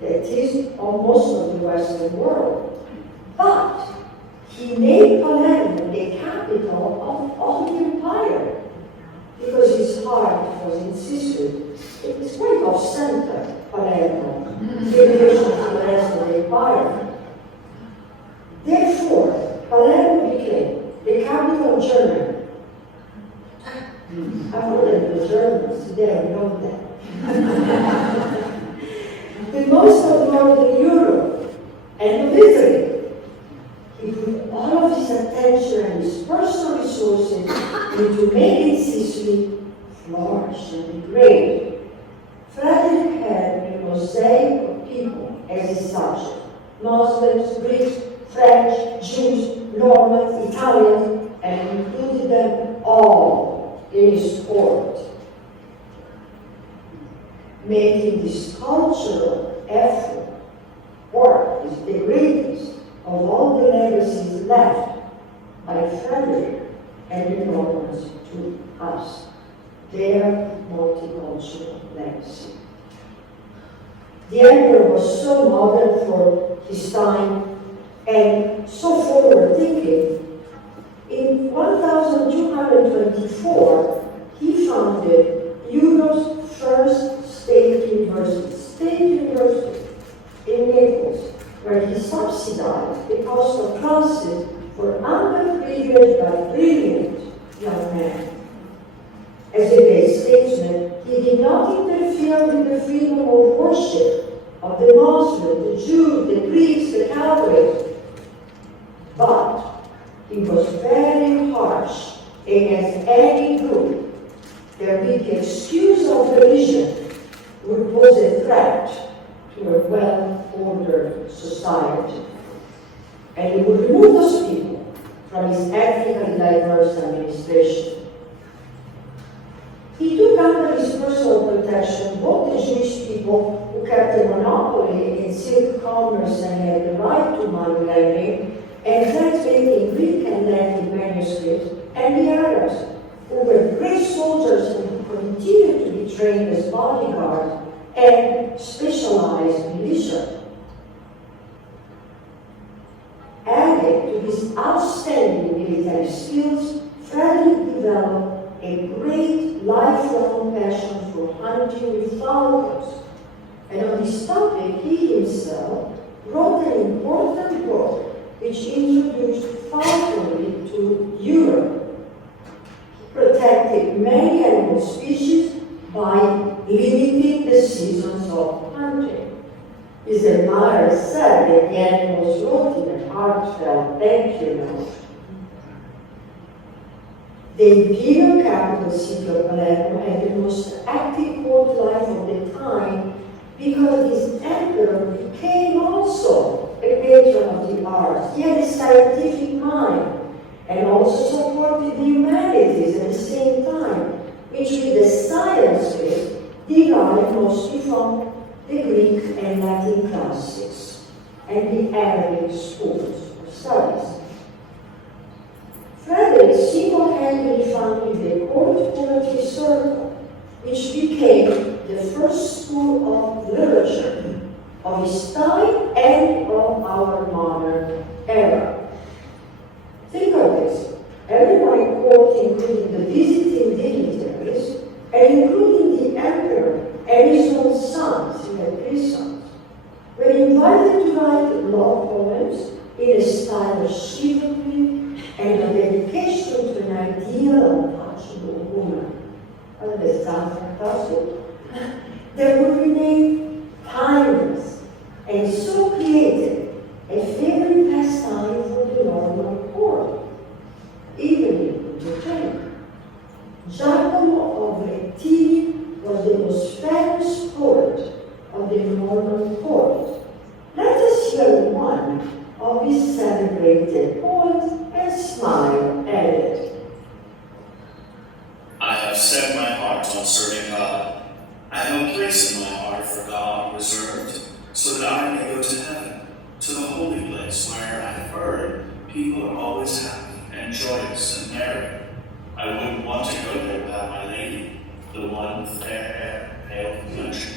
that is, of most of the Western world. But he made Palermo the capital of all the empire, because his heart was in Sicily. It is quite off-center, Palermo, in relation to the rest of the empire. Therefore, Palermo became the capital of Germany, the Germans, today I know that. With most of Northern Europe and of Italy, he put all of his attention and his personal resources into making Sicily flourish and be great. Frederick had a mosaic of people as his subject: Muslims, Greeks, French, Jews, Normans, Italians, and included them all in his court, making this cultural effort work is the greatest of all the legacies left by Frederick and the Normans to us, their multicultural legacy. The emperor was so modern for his time and so forward-thinking. In 1224, he founded Europe's first state university in Naples, where he subsidized the cost of classes for underprivileged but brilliant young men. As a great statesman, he did not interfere with the freedom of worship of the Muslims, the Jews, the Greeks, the Catholics, but he was very harsh against any group that with the excuse of religion would pose a threat to a well-ordered society. And he would remove those people from his ethnically diverse administration. He took under his personal protection both the Jewish people who kept a monopoly in silk commerce and had the right to money lending and translating Greek and Latin manuscripts, and the Arabs, who were great soldiers and who continued to be trained as bodyguards and specialized militia. Added to his outstanding military skills, Frederick developed a great lifelong passion for hunting with falcons. And on this topic, he himself wrote an important book which introduced falconry to Europe. He protected many animal species by limiting the seasons of hunting. His admirers said that the animals wrote in a heartfelt thank you note. The imperial capital city of Palermo had the most active court life of the time because this emperor became also a patron of the arts. He had a scientific mind and also supported the humanities at the same time, which with the sciences derived mostly from the Greek and Latin classics and the Arabic schools of studies. Frederick single-handedly founded the court poetry circle, which became the first school of literature of his time and of our modern era. Think of this. Everyone in court, including the visiting dignitaries, and including the emperor and his own sons, he had 3 sons, were invited to write love poems in a style of chivalry and a dedication to an ideal, untouchable woman. Doesn't that sound fantastic? That would remain timeless and so created a favorite pastime for the Norman court, even in Britain. Giacomo of Raton was the most famous poet of the Norman court. Let us hear one of his celebrated poems and smile at it. I have set my heart on serving God. I have a place in my heart for God reserved, so that I may go to heaven, to the holy place where I have heard people are always happy and joyous and merry. I wouldn't want to go there without my lady, the one with fair hair and pale complexion,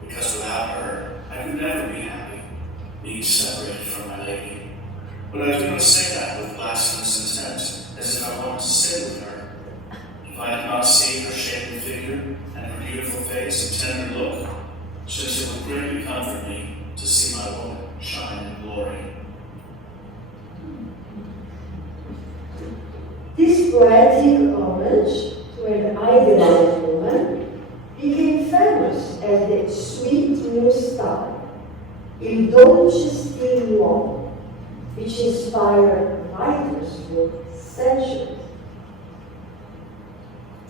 because without her I could never be happy, being separated from my lady. But I do not say that with blasphemous intent, as if I wanted to stay with her. If I did not see her shapely figure and her beautiful face and tender look, since it would greatly comfort me to see my woman shine in glory. This poetic homage to an idealized woman, became famous as the sweet new style, il dolce stil nuovo, which inspired writers for centuries.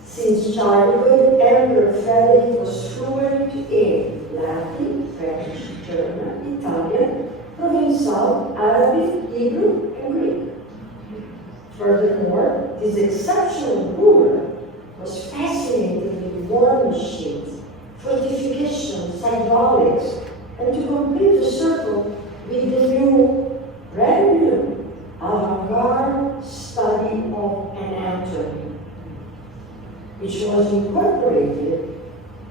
Since childhood, Emperor Frederick was fluent in Latin, French, German, Italian, Provençal, Arabic, Hebrew, and Greek. Furthermore, this exceptional ruler was fascinated with war machines, fortifications, hydraulics, and to complete the circle with the new, brand new, avant-garde study of anatomy, which was incorporated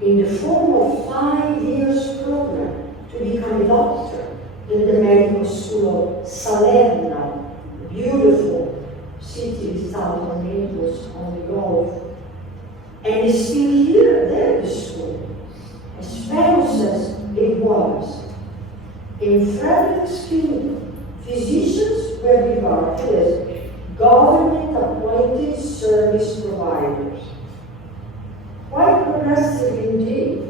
in the form of 5 years program to become a doctor in the medical school of Salerno, beautiful city south of Naples on the Gulf, and is still here there, the school, as famous as it was. In Frederick's kingdom, physicians were regarded as government-appointed service providers, quite progressive indeed,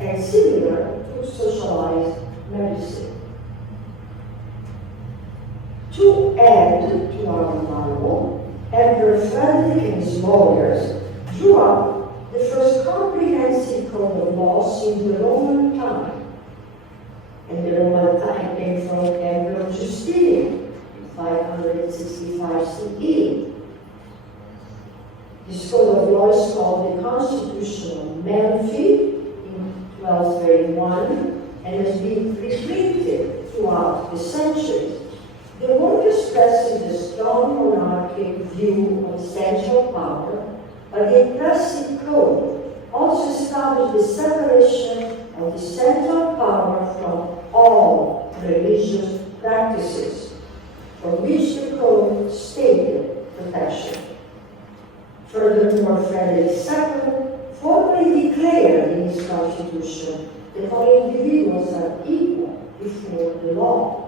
and similar to socialized medicine. To add to our marvel, Emperor Frederick and his lawyers drew up the first comprehensive code of laws in the Roman time. And the Roman time came from Emperor Justinian in 565 CE. This code of law is called the Constitution of Melfi in 1231 and has been reprinted throughout the centuries. The work expresses the strong monarchic view of central power, but the impressive code also established the separation of the central power from all religious practices, for which the code stated protection. Furthermore, Frederick II formally declared in his constitution that all individuals are equal before the law.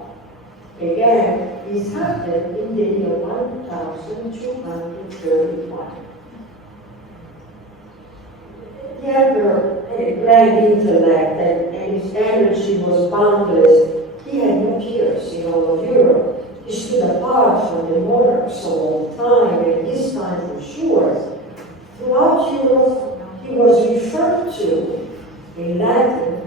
Again, this happened in the year 1231. The emperor had a grand intellect and his energy was boundless. He had no peers in all of Europe. He stood apart from the monarchs of all time, and this time for sure. Throughout Europe, he was referred to in Latin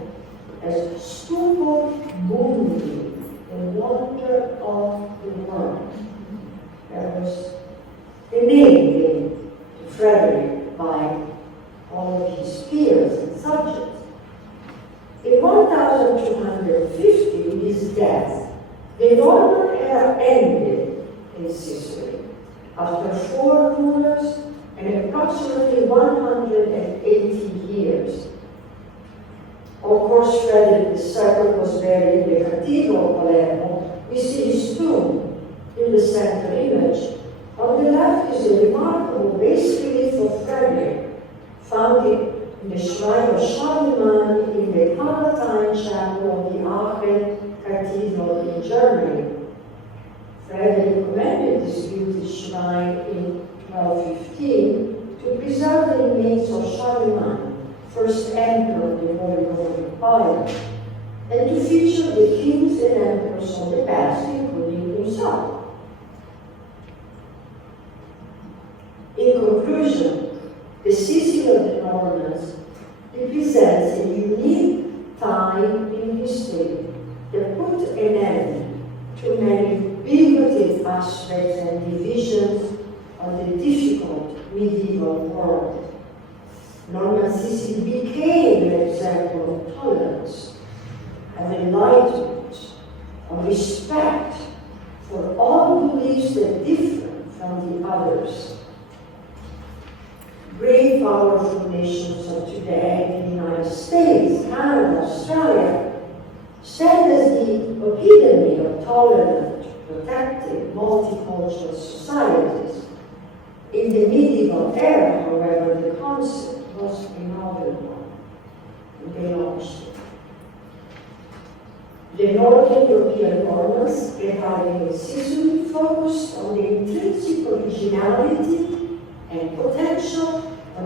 as stupor mundi, the wonder of the world. That was the name given to Frederick by all of his peers and subjects. In 1250, with his death, the Norman era ended in Sicily after 4 rulers and approximately 180 years. Of course, Frederick II was buried in the Cathedral of Palermo. We see his tomb in the center image. On the left is a remarkable bas relief of Frederick, found in the shrine of Charlemagne in the Palatine Chapel of the Aachen Cathedral in Germany. Frederick commended this beautiful shrine in 1215 to preserve the remains of Charlemagne, first emperor of the Holy Roman Empire, and to feature the kings and emperors of the past, including himself. In conclusion, the Sicily of the Normans represents a unique time in history that put an end to many bigoted aspects and divisions of the difficult medieval world. Norman Sicily became an example of tolerance, of enlightenment, of respect for all beliefs that differ from the others. Great powerful nations of today, the United States, Canada, Australia, stand as the epitome of tolerant, protective, multicultural societies. In the medieval era, however, the concept was a novel one, and they launched it. The Northern European Normans, Italy and Sicily, focused on the intrinsic originality and potential of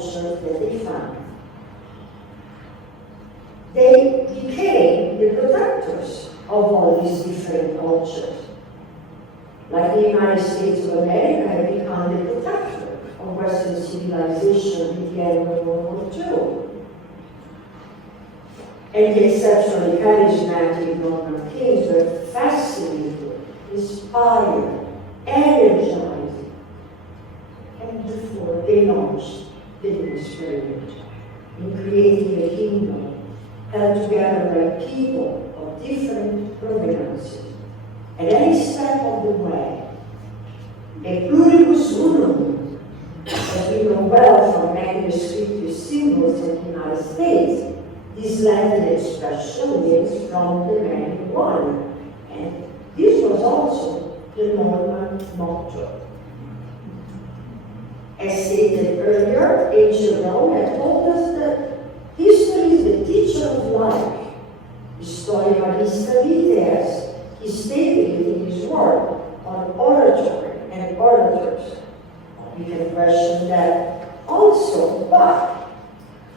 culture that they found. They became the protectors of all these different cultures. Like the United States of America had become the protector of Western civilization at the end of World War II. And the exceptionally charismatic Norman kings were fascinated, inspired, energized, and therefore they launched the new experiment in creating a kingdom held together by people of different provenances. At any step of the way, a pluribus unum, as we know well from many descriptive symbols in the United States, this Latin expression means from the many one, and this was also the Norman motto. As stated earlier, ancient Rome had told us that history is the teacher of life. Historia vista vitae, he stated it in his work on oratory and orators. We can question that also, but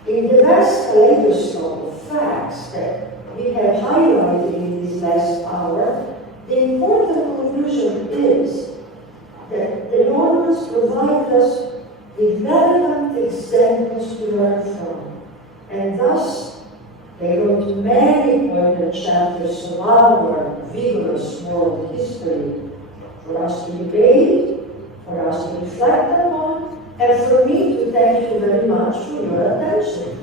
in the vast kaleidoscope of facts that we have highlighted in this last hour, the important conclusion is that the Normans provide us with relevant examples to learn from, and thus they wrote many important chapters of our vigorous world history for us to debate, for us to reflect upon, and for me to thank you very much for your attention.